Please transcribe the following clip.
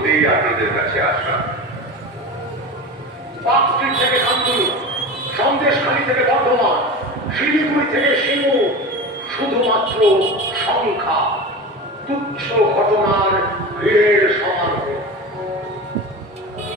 বলতেই আপনাদের কাছে আসা। পার্ক স্ট্রিট থেকে শান্তনু, সন্দেশখালী থেকে বর্ধমান, শিলিগুড়ি থেকে সিংহ, শুধুমাত্র সংখ্যা। তুচ্ছ ঘটনা